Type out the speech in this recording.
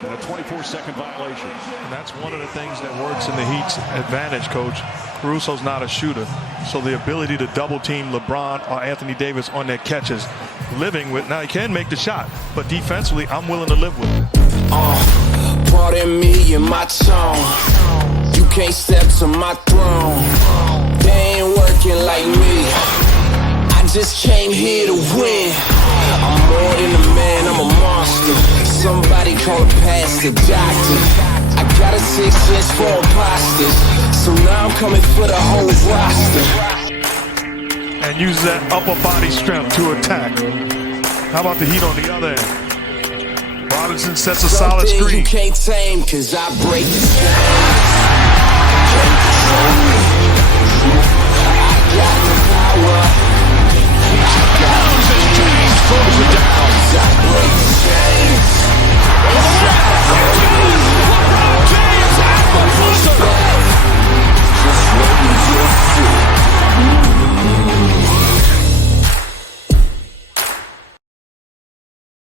And a 24-second violation. And that's one of the things that works in the Heat's advantage, Coach. Caruso's not a shooter, so the ability to double team LeBron or Anthony Davis on their catches, living with, now he can make the shot, but defensively, I'm willing to live with it. Pardon me and my tone. You can't step to my throne. They ain't working like me. I just came here to win. I'm more than a man, I'm a monster. Somebody call a pastor, doctor. I got a 6 cents for imposters, so now I'm coming for the whole roster. And use that upper body strength to attack. How about the Heat on the other end? Robinson sets a solid screen. You can't tame, cause I break the chains. I got the power.